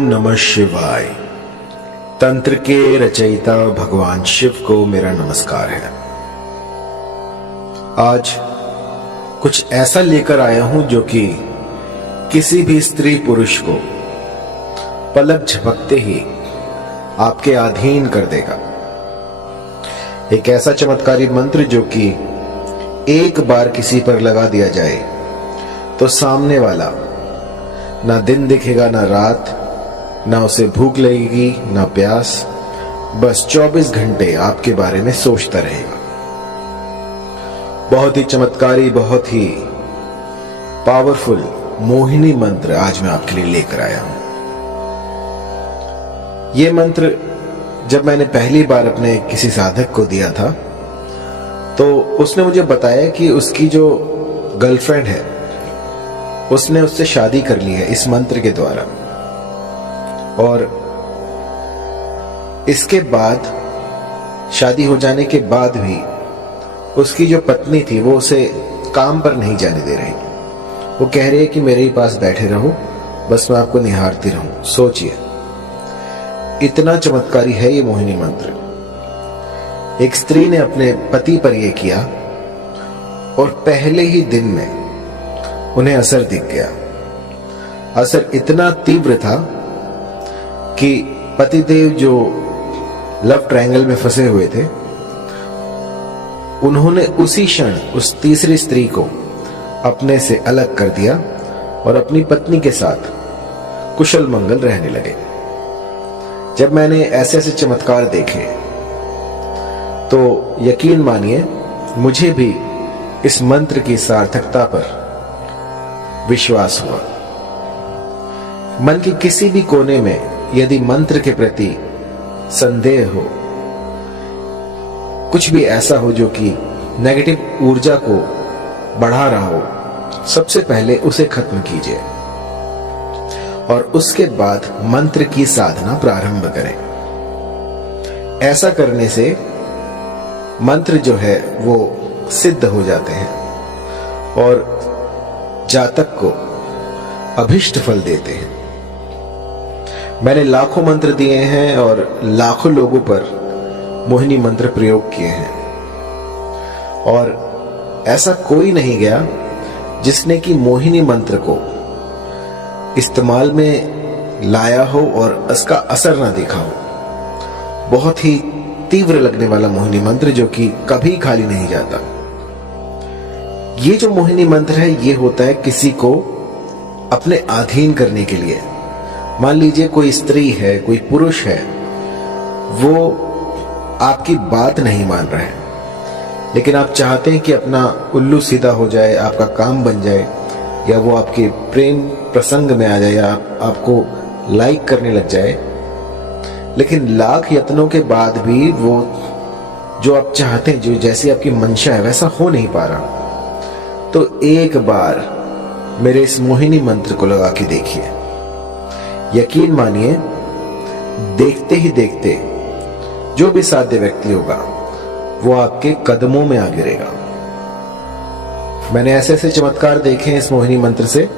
ओम नमः शिवाय। तंत्र के रचयिता भगवान शिव को मेरा नमस्कार है। आज कुछ ऐसा लेकर आया हूं जो कि किसी भी स्त्री पुरुष को पलक झपकते ही आपके अधीन कर देगा। एक ऐसा चमत्कारी मंत्र जो कि एक बार किसी पर लगा दिया जाए तो सामने वाला ना दिन दिखेगा ना रात, ना उसे भूख लगेगी ना प्यास, बस 24 घंटे आपके बारे में सोचता रहेगा। बहुत ही चमत्कारी, बहुत ही पावरफुल मोहिनी मंत्र आज मैं आपके लिए लेकर आया हूं। यह मंत्र जब मैंने पहली बार अपने किसी साधक को दिया था तो उसने मुझे बताया कि उसकी जो गर्लफ्रेंड है उसने उससे शादी कर ली है इस मंत्र के द्वारा, और इसके बाद शादी हो जाने के बाद भी उसकी जो पत्नी थी वो उसे काम पर नहीं जाने दे रही। वो कह रही है कि मेरे ही पास बैठे रहो, बस मैं आपको निहारती रहूं। सोचिए, इतना चमत्कारी है ये मोहिनी मंत्र। एक स्त्री ने अपने पति पर यह किया और पहले ही दिन में उन्हें असर दिख गया। असर इतना तीव्र था कि पतिदेव जो लव ट्रायंगल में फंसे हुए थे, उन्होंने उसी क्षण उस तीसरी स्त्री को अपने से अलग कर दिया और अपनी पत्नी के साथ कुशल मंगल रहने लगे। जब मैंने ऐसे ऐसे चमत्कार देखे तो यकीन मानिए मुझे भी इस मंत्र की सार्थकता पर विश्वास हुआ। मन के किसी भी कोने में यदि मंत्र के प्रति संदेह हो, कुछ भी ऐसा हो जो कि नेगेटिव ऊर्जा को बढ़ा रहा हो, सबसे पहले उसे खत्म कीजिए और उसके बाद मंत्र की साधना प्रारंभ करें। ऐसा करने से मंत्र जो है वो सिद्ध हो जाते हैं और जातक को अभिष्ट फल देते हैं। मैंने लाखों मंत्र दिए हैं और लाखों लोगों पर मोहिनी मंत्र प्रयोग किए हैं, और ऐसा कोई नहीं गया जिसने कि मोहिनी मंत्र को इस्तेमाल में लाया हो और उसका असर ना दिखा हो। बहुत ही तीव्र लगने वाला मोहिनी मंत्र जो कि कभी खाली नहीं जाता। ये जो मोहिनी मंत्र है ये होता है किसी को अपने अधीन करने के लिए। मान लीजिए कोई स्त्री है, कोई पुरुष है, वो आपकी बात नहीं मान रहा है, लेकिन आप चाहते हैं कि अपना उल्लू सीधा हो जाए, आपका काम बन जाए, या वो आपके प्रेम प्रसंग में आ जाए, या आपको लाइक करने लग जाए, लेकिन लाख यत्नों के बाद भी वो जो आप चाहते हैं, जो जैसी आपकी मंशा है वैसा हो नहीं पा रहा। तो एक बार मेरे इस मोहिनी मंत्र को लगा के देखिए। यकीन मानिए, देखते ही देखते जो भी साध्य व्यक्ति होगा वो आपके कदमों में आ गिरेगा। मैंने ऐसे ऐसे चमत्कार देखे हैं इस मोहिनी मंत्र से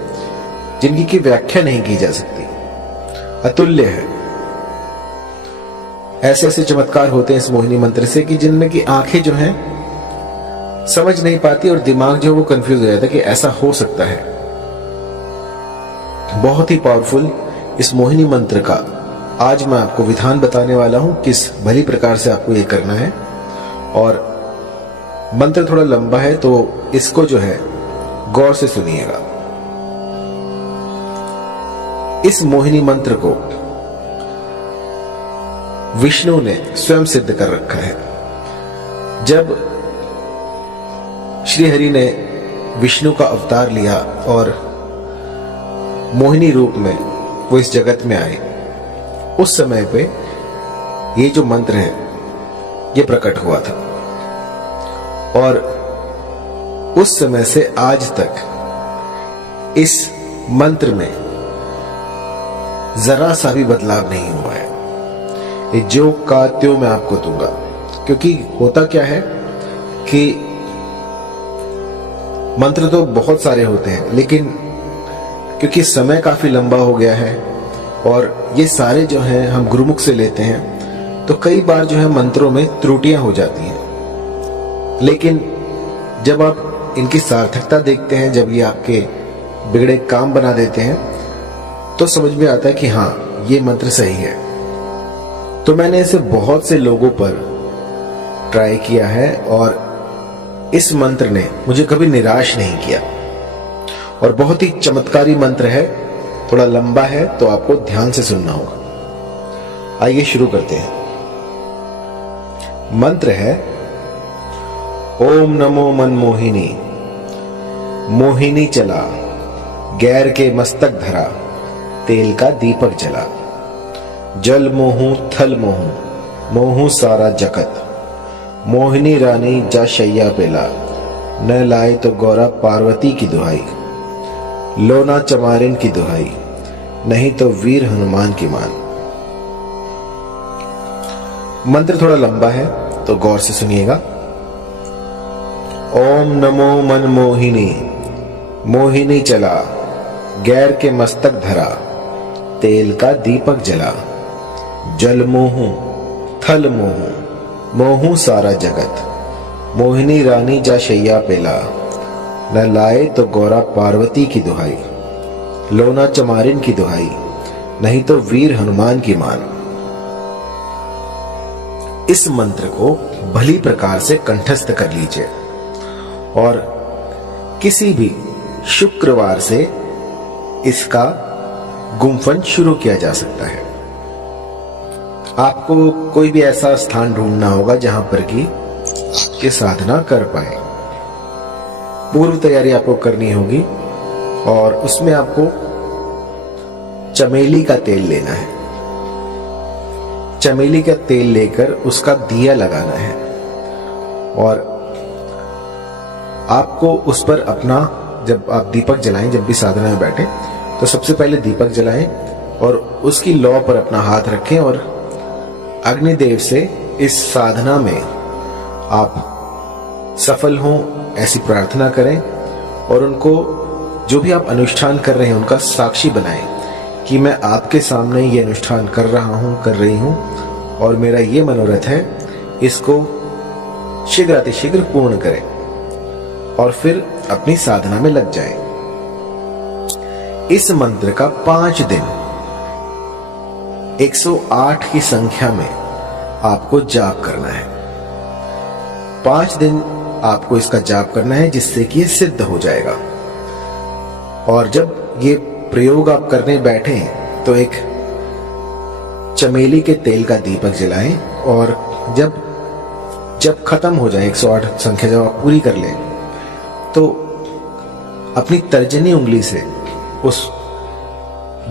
जिनकी की व्याख्या नहीं की जा सकती, अतुल्य है। ऐसे ऐसे चमत्कार होते हैं इस मोहिनी मंत्र से कि जिनमें की आंखें जो हैं समझ नहीं पाती और दिमाग जो वो कंफ्यूज हो जाता है कि ऐसा हो सकता है। बहुत ही पावरफुल इस मोहिनी मंत्र का आज मैं आपको विधान बताने वाला हूं, किस भली प्रकार से आपको ये करना है। और मंत्र थोड़ा लंबा है तो इसको जो है गौर से सुनिएगा। इस मोहिनी मंत्र को विष्णु ने स्वयं सिद्ध कर रखा है। जब श्री हरि ने विष्णु का अवतार लिया और मोहिनी रूप में वो इस जगत में आए, उस समय पे ये जो मंत्र है ये प्रकट हुआ था, और उस समय से आज तक इस मंत्र में जरा सा भी बदलाव नहीं हुआ है। ये जो का त्यों मैं आपको दूंगा, क्योंकि होता क्या है कि मंत्र तो बहुत सारे होते हैं, लेकिन क्योंकि समय काफी लंबा हो गया है और ये सारे जो हैं हम गुरुमुख से लेते हैं, तो कई बार जो है मंत्रों में त्रुटियां हो जाती हैं। लेकिन जब आप इनकी सार्थकता देखते हैं, जब ये आपके बिगड़े काम बना देते हैं, तो समझ में आता है कि हाँ, ये मंत्र सही है। तो मैंने इसे बहुत से लोगों पर ट्राई किया है और इस मंत्र ने मुझे कभी निराश नहीं किया और बहुत ही चमत्कारी मंत्र है। थोड़ा लंबा है तो आपको ध्यान से सुनना होगा। आइए शुरू करते हैं। मंत्र है ओम नमो मनमोहिनी, मोहिनी चला, गैर के मस्तक धरा, तेल का दीपक जला, जल मोहू थल मोहू, मोहू सारा जगत, मोहिनी रानी जा शैया पेला, न लाए तो गौरा पार्वती की दुहाई, लोना चमारिन की दुहाई, नहीं तो वीर हनुमान की मान। मंत्र थोड़ा लंबा है तो गौर से सुनिएगा। ओम नमो मनमोहिनी, मोहिनी चला, गैर के मस्तक धरा, तेल का दीपक जला, जल मोहू थल मोहू, मोहू सारा जगत, मोहिनी रानी जा शैया पेला, न लाए तो गौरा पार्वती की दुहाई, लोना चमारिन की दुहाई, नहीं तो वीर हनुमान की मान। इस मंत्र को भली प्रकार से कंठस्थ कर लीजिए और किसी भी शुक्रवार से इसका गुम्फन शुरू किया जा सकता है। आपको कोई भी ऐसा स्थान ढूंढना होगा जहां पर कि ये साधना कर पाए। पूर्व तैयारी आपको करनी होगी और उसमें आपको चमेली का तेल लेना है। चमेली का तेल लेकर उसका दिया लगाना है और आपको उस पर अपना, जब आप दीपक जलाएं, जब भी साधना में बैठे तो सबसे पहले दीपक जलाएं और उसकी लौ पर अपना हाथ रखें और अग्निदेव से इस साधना में आप सफल हों ऐसी प्रार्थना करें और उनको जो भी आप अनुष्ठान कर रहे हैं उनका साक्षी बनाएं कि मैं आपके सामने ये अनुष्ठान कर रहा हूं, कर रही हूं और मेरा ये मनोरथ है, इसको शीघ्र अतिशीघ्र पूर्ण करें और फिर अपनी साधना में लग जाएं। इस मंत्र का 5 दिन 108 की संख्या में आपको जाप करना है। 5 दिन आपको इसका जाप करना है जिससे कि ये सिद्ध हो जाएगा। और जब ये प्रयोग आप करने बैठे तो एक चमेली के तेल का दीपक जलाएं और जब खत्म हो जाए 108 संख्या जब आप पूरी कर लें तो अपनी तर्जनी उंगली से उस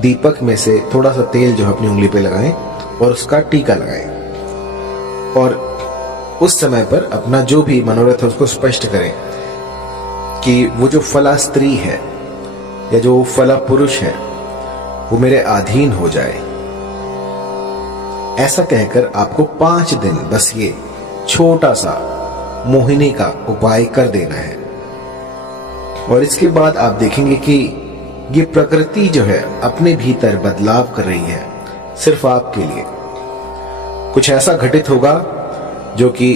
दीपक में से थोड़ा सा तेल जो है अपनी उंगली पे लगाएं और उसका टीका लगाएं और उस समय पर अपना जो भी मनोरथ है उसको स्पष्ट करें कि वो जो फला स्त्री है या जो फला पुरुष है वो मेरे अधीन हो जाए। ऐसा कहकर आपको 5 दिन बस ये छोटा सा मोहिनी का उपाय कर देना है और इसके बाद आप देखेंगे कि ये प्रकृति जो है अपने भीतर बदलाव कर रही है सिर्फ आपके लिए। कुछ ऐसा घटित होगा जो कि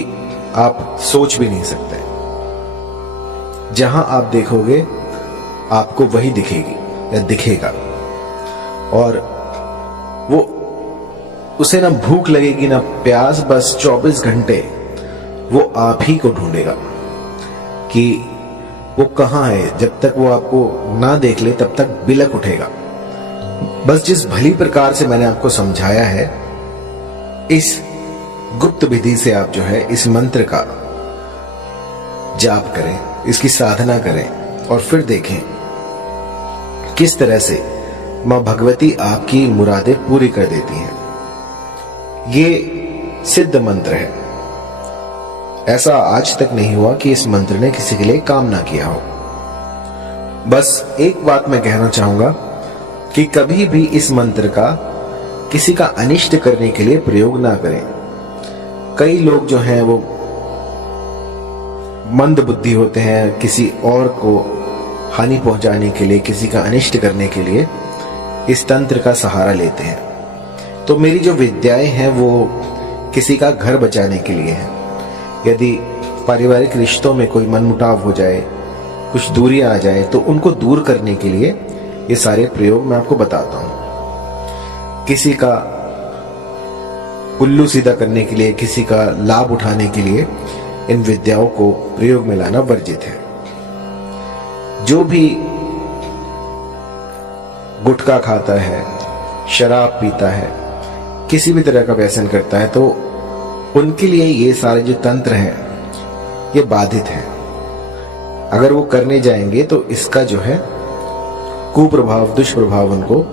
आप सोच भी नहीं सकते। जहां आप देखोगे आपको वही दिखेगी या दिखेगा और वो उसे ना भूख लगेगी ना प्यास, बस 24 घंटे वो आप ही को ढूंढेगा कि वो कहां है। जब तक वो आपको ना देख ले तब तक बिलक उठेगा। बस जिस भली प्रकार से मैंने आपको समझाया है इस गुप्त विधि से आप जो है इस मंत्र का जाप करें, इसकी साधना करें और फिर देखें किस तरह से मां भगवती आपकी मुरादें पूरी कर देती हैं। ये सिद्ध मंत्र है। ऐसा आज तक नहीं हुआ कि इस मंत्र ने किसी के लिए काम ना किया हो। बस एक बात मैं कहना चाहूंगा कि कभी भी इस मंत्र का किसी का अनिष्ट करने के लिए प्रयोग ना करें। कई लोग जो हैं वो मंद बुद्धि होते हैं, किसी और को हानि पहुंचाने के लिए, किसी का अनिष्ट करने के लिए इस तंत्र का सहारा लेते हैं। तो मेरी जो विद्याएं हैं वो किसी का घर बचाने के लिए है। यदि पारिवारिक रिश्तों में कोई मनमुटाव हो जाए, कुछ दूरियां आ जाए, तो उनको दूर करने के लिए ये सारे प्रयोग मैं आपको बताता हूं। किसी का उल्लू सीधा करने के लिए, किसी का लाभ उठाने के लिए इन विद्याओं को प्रयोग में लाना वर्जित है। जो भी गुटखा खाता है, शराब पीता है, किसी भी तरह का व्यसन करता है, तो उनके लिए ये सारे जो तंत्र हैं ये बाधित है। अगर वो करने जाएंगे तो इसका जो है कुप्रभाव, दुष्प्रभाव उनको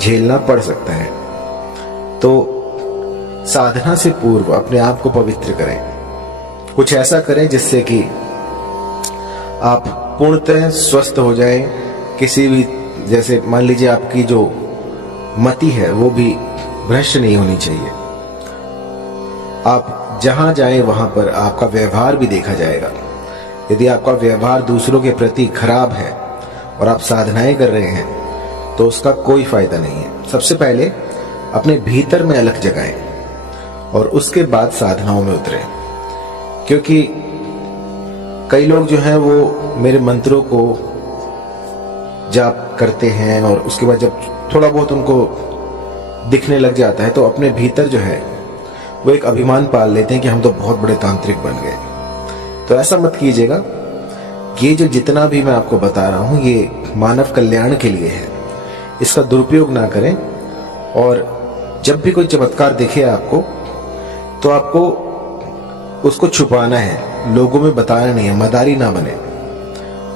झेलना पड़ सकता है। तो साधना से पूर्व अपने आप को पवित्र करें, कुछ ऐसा करें जिससे कि आप पूर्णतः स्वस्थ हो जाएं। किसी भी, जैसे मान लीजिए आपकी जो मति है वो भी भ्रष्ट नहीं होनी चाहिए। आप जहां जाएं वहां पर आपका व्यवहार भी देखा जाएगा। यदि आपका व्यवहार दूसरों के प्रति खराब है और आप साधनाएं कर रहे हैं तो उसका कोई फायदा नहीं है। सबसे पहले अपने भीतर में अलख जगाएं और उसके बाद साधनाओं में उतरें। क्योंकि कई लोग जो हैं वो मेरे मंत्रों को जाप करते हैं और उसके बाद जब थोड़ा बहुत उनको दिखने लग जाता है तो अपने भीतर जो है वो एक अभिमान पाल लेते हैं कि हम तो बहुत बड़े तांत्रिक बन गए। तो ऐसा मत कीजिएगा। ये जो जितना भी मैं आपको बता रहा हूं ये मानव कल्याण के लिए है, इसका दुरुपयोग ना करें। और जब भी कोई चमत्कार दिखे आपको तो आपको उसको छुपाना है, लोगों में बताना नहीं है, मदारी ना बने।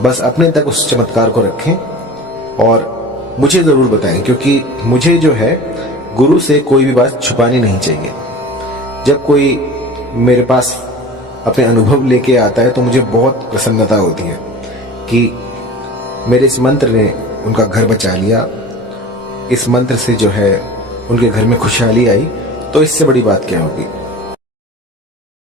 बस अपने तक उस चमत्कार को रखें और मुझे जरूर बताएं, क्योंकि मुझे जो है गुरु से कोई भी बात छुपानी नहीं चाहिए। जब कोई मेरे पास अपने अनुभव लेके आता है तो मुझे बहुत प्रसन्नता होती है कि मेरे इस मंत्र ने उनका घर बचा लिया, इस मंत्र से जो है उनके घर में खुशहाली आई। तो इससे बड़ी बात क्या होगी।